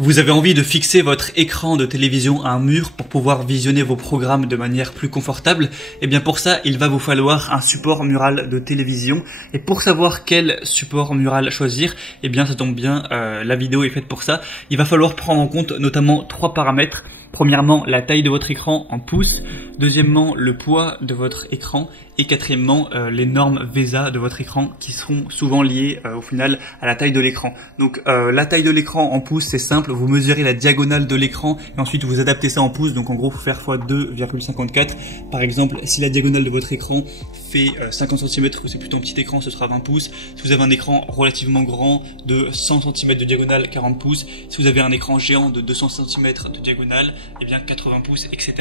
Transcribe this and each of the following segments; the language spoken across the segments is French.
Vous avez envie de fixer votre écran de télévision à un mur pour pouvoir visionner vos programmes de manière plus confortable? Et bien pour ça, il va vous falloir un support mural de télévision. Et pour savoir quel support mural choisir, eh bien ça tombe bien, la vidéo est faite pour ça. Il va falloir prendre en compte notamment 3 paramètres. Premièrement, la taille de votre écran en pouces. Deuxièmement, le poids de votre écran. Et quatrièmement, les normes VESA de votre écran qui seront souvent liées au final à la taille de l'écran. Donc la taille de l'écran en pouces, c'est simple. Vous mesurez la diagonale de l'écran et ensuite vous adaptez ça en pouces. Donc en gros, il faut faire x 2,54. Par exemple, si la diagonale de votre écran fait 50 cm, ou c'est plutôt un petit écran, ce sera 20 pouces. Si vous avez un écran relativement grand de 100 cm de diagonale, 40 pouces. Si vous avez un écran géant de 200 cm de diagonale, eh bien 80 pouces, etc.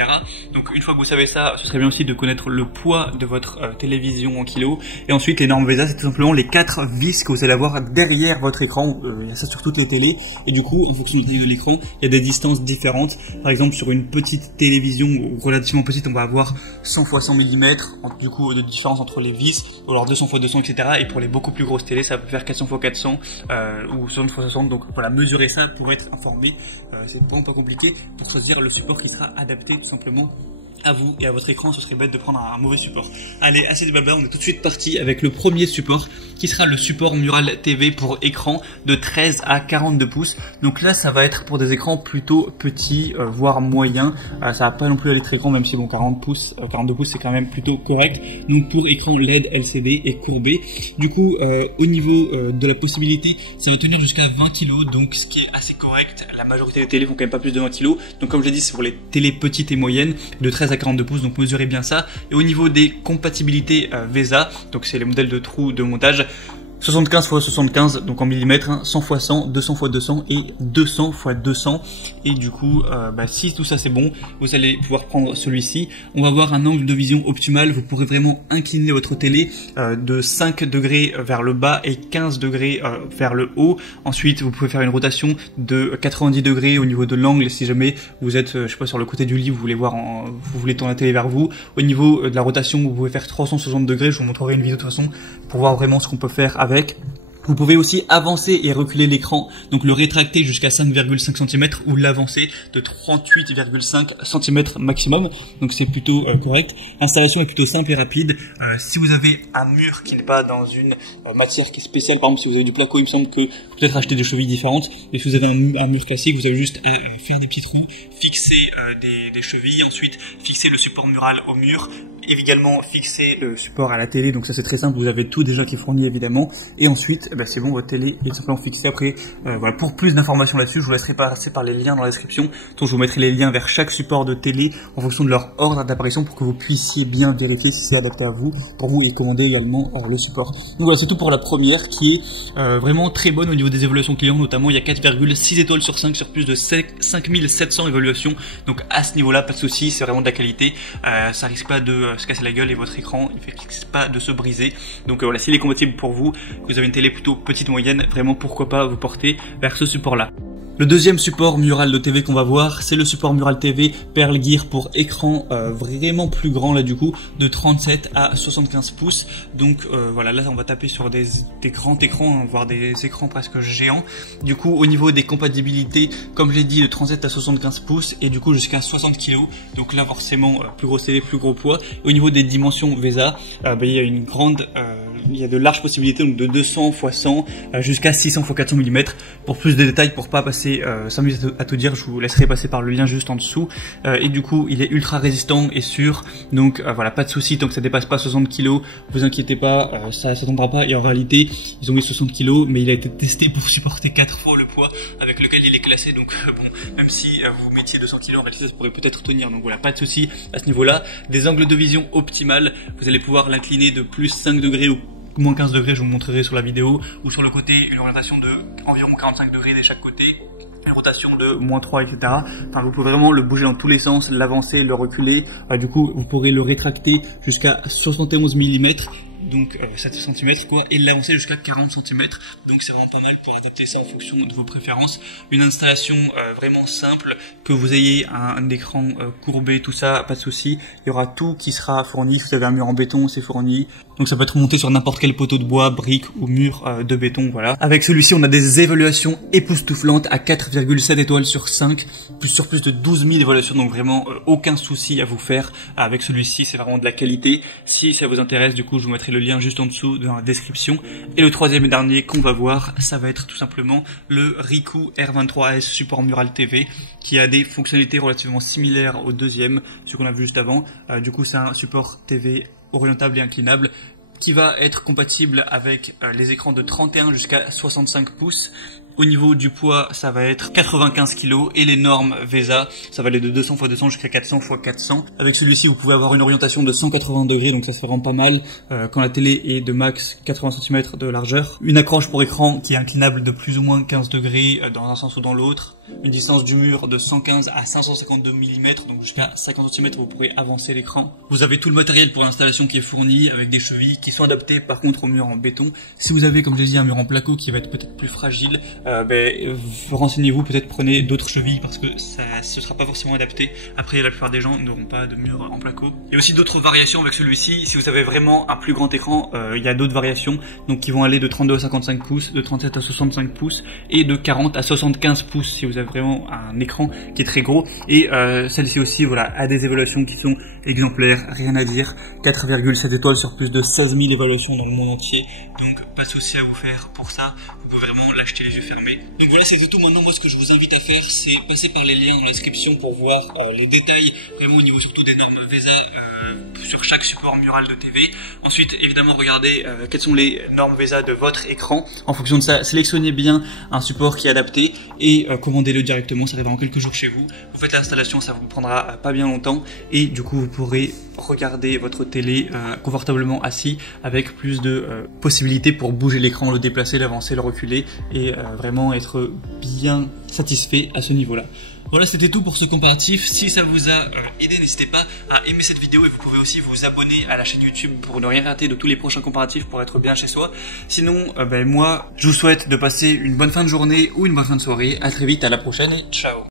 Donc une fois que vous savez ça, ce serait bien aussi de connaître le poids de votre télévision en kilos. Et ensuite les normes VESA, c'est tout simplement les 4 vis que vous allez avoir derrière votre écran. Il y a ça sur toutes les télés. Et du coup, en fonction du taille de l'écran, il y a des distances différentes. Par exemple, sur une petite télévision relativement petite, on va avoir 100 x 100 mm, du coup de différence entre les vis, ou alors 200 x 200, etc. Et pour les beaucoup plus grosses télés, ça peut faire 400 x 400 ou 60 x 60. Donc voilà, mesurez ça pour être informé. C'est vraiment pas compliqué pour choisir le support qui sera adapté tout simplement à vous et à votre écran. Ce serait bête de prendre un mauvais support. Allez, assez de blabla, on est tout de suite parti avec le premier support qui sera le support Mural TV pour écran de 13 à 42 pouces. Donc là, ça va être pour des écrans plutôt petits, voire moyens. Ça va pas non plus aller très grand, même si bon, 42 pouces, c'est quand même plutôt correct. Donc pour écran LED, LCD et courbé. Du coup, au niveau de la possibilité, ça va tenir jusqu'à 20 kg, donc ce qui est assez correct. La majorité des télés font quand même pas plus de 20 kg. Donc comme je l'ai dit, c'est pour les télés petites et moyennes de 13 à 42 pouces, donc mesurez bien ça. Et au niveau des compatibilités VESA, donc c'est les modèles de trous de montage, 75 x 75, donc en millimètres, 100 x 100, 200 x 200 et 200 x 200. Et du coup, si tout ça c'est bon, vous allez pouvoir prendre celui-ci. On va avoir un angle de vision optimal. Vous pourrez vraiment incliner votre télé de 5 degrés vers le bas et 15 degrés vers le haut. Ensuite, vous pouvez faire une rotation de 90 degrés au niveau de l'angle si jamais vous êtes, je sais pas, sur le côté du lit, vous voulez tourner la télé vers vous. Au niveau de la rotation, vous pouvez faire 360 degrés. Je vous montrerai une vidéo de toute façon pour voir vraiment ce qu'on peut faire avec. Vous pouvez aussi avancer et reculer l'écran, donc le rétracter jusqu'à 5,5 cm ou l'avancer de 38,5 cm maximum, donc c'est plutôt correct. L'installation est plutôt simple et rapide. Si vous avez un mur qui n'est pas dans une matière qui est spéciale, par exemple si vous avez du placo, il me semble que vous peut-être acheter des chevilles différentes, et si vous avez un mur classique, vous avez juste à faire des petits trous, fixer des chevilles, ensuite fixer le support mural au mur, et également fixer le support à la télé, donc ça c'est très simple, vous avez tout déjà qui est fourni évidemment, et ensuite c'est bon, votre télé est simplement fixée. Après, voilà, pour plus d'informations là-dessus, je vous laisserai passer par les liens dans la description. Donc je vous mettrai les liens vers chaque support de télé en fonction de leur ordre d'apparition pour que vous puissiez bien vérifier si c'est adapté à vous, pour vous, et commander également le support. Donc voilà, c'est tout pour la première qui est vraiment très bonne au niveau des évaluations clients, notamment il y a 4,6 étoiles sur 5 sur plus de 5700 évaluations. Donc à ce niveau-là, pas de souci, c'est vraiment de la qualité. Ça risque pas de se casser la gueule et votre écran il risque pas de se briser. Donc voilà, s'il est compatible pour vous, que vous avez une télé plutôt petite moyenne, vraiment pourquoi pas vous porter vers ce support là. Le deuxième support mural de TV qu'on va voir, c'est le support mural TV Pearl Gear pour écran vraiment plus grand là du coup, de 37 à 75 pouces. Donc voilà, là on va taper sur des grands écrans, voire des écrans presque géants. Du coup au niveau des compatibilités, comme j'ai dit, de 37 à 75 pouces et du coup jusqu'à 60 kg. Donc là forcément plus grosse télé, plus gros poids. Et au niveau des dimensions VESA, il y a une grande, il y a de larges possibilités, donc de 200 x 100 jusqu'à 600 x 400 mm. Pour plus de détails, pour pas passer 5 minutes à tout dire, je vous laisserai passer par le lien juste en dessous. Et du coup il est ultra résistant et sûr, donc voilà, pas de souci tant que ça dépasse pas 60 kg, vous inquiétez pas, ça s'attendra pas. Et en réalité ils ont mis 60 kg, mais il a été testé pour supporter 4 fois le poids avec lequel il est classé. Donc bon, même si vous mettiez 200 kg, en réalité ça pourrait peut-être tenir. Donc voilà, pas de souci à ce niveau là. Des angles de vision optimales, vous allez pouvoir l'incliner de plus 5 degrés ou moins 15 degrés, je vous montrerai sur la vidéo, ou sur le côté une orientation de environ 45 degrés de chaque côté, une rotation de moins 3, etc. Enfin, vous pouvez vraiment le bouger dans tous les sens, l'avancer, le reculer. Du coup, vous pourrez le rétracter jusqu'à 71 mm, donc 7 cm quoi, et l'avancer jusqu'à 40 cm. Donc c'est vraiment pas mal pour adapter ça en fonction de vos préférences. Une installation vraiment simple, que vous ayez un écran courbé, tout ça, pas de souci. Il y aura tout qui sera fourni. Si vous avez un mur en béton, c'est fourni. Donc ça peut être monté sur n'importe quel poteau de bois, brique ou mur de béton, voilà. Avec celui-ci, on a des évaluations époustouflantes à 4,7 étoiles sur 5, sur plus de 12 000 évaluations, donc vraiment aucun souci à vous faire avec celui-ci, c'est vraiment de la qualité. Si ça vous intéresse, du coup, je vous mettrai le lien juste en dessous dans la description. Et le troisième et dernier qu'on va voir, ça va être tout simplement le Ricoh R23S support mural TV, qui a des fonctionnalités relativement similaires au deuxième, ce qu'on a vu juste avant. Du coup, c'est un support TV orientable et inclinable qui va être compatible avec les écrans de 31 jusqu'à 65 pouces. Au niveau du poids, ça va être 95 kg et les normes VESA, ça va aller de 200 x 200 jusqu'à 400 x 400. Avec celui-ci, vous pouvez avoir une orientation de 180 degrés, donc ça se fait vraiment pas mal quand la télé est de max 80 cm de largeur. Une accroche pour écran qui est inclinable de plus ou moins 15 degrés dans un sens ou dans l'autre. Une distance du mur de 115 à 552 mm, donc jusqu'à 50 cm, vous pourrez avancer l'écran. Vous avez tout le matériel pour l'installation qui est fourni avec des chevilles qui sont adaptées par contre au mur en béton. Si vous avez, comme j'ai dit, un mur en placo qui va être peut-être plus fragile, renseignez-vous, peut-être prenez d'autres chevilles parce que ce sera pas forcément adapté. Après, la plupart des gens n'auront pas de mur en placo. Il y a aussi d'autres variations avec celui-ci. Si vous avez vraiment un plus grand écran, il y a d'autres variations, donc qui vont aller de 32 à 55 pouces, de 37 à 65 pouces et de 40 à 75 pouces si vous avez vraiment un écran qui est très gros. Et celle-ci aussi, voilà, a des évaluations qui sont exemplaires, rien à dire. 4,7 étoiles sur plus de 16 000 évaluations dans le monde entier, donc pas de souci à vous faire pour ça. Vous pouvez vraiment l'acheter les yeux fermés. Donc voilà, c'est tout. Maintenant, moi, ce que je vous invite à faire, c'est passer par les liens dans la description pour voir les détails, vraiment au niveau surtout des normes VESA sur chaque support mural de TV. Ensuite, évidemment, regardez quelles sont les normes VESA de votre écran. En fonction de ça, sélectionnez bien un support qui est adapté et commandez-le directement. Ça arrivera en quelques jours chez vous. Vous faites l'installation, ça vous prendra pas bien longtemps et du coup, vous pourrez regarder votre télé confortablement assis avec plus de possibilités pour bouger l'écran, le déplacer, l'avancer, le reculer et vraiment être bien satisfait à ce niveau-là. Voilà, c'était tout pour ce comparatif. Si ça vous a aidé, n'hésitez pas à aimer cette vidéo et vous pouvez aussi vous abonner à la chaîne YouTube pour ne rien rater de tous les prochains comparatifs pour être bien chez soi. Sinon, moi, je vous souhaite de passer une bonne fin de journée ou une bonne fin de soirée. À très vite, à la prochaine et ciao.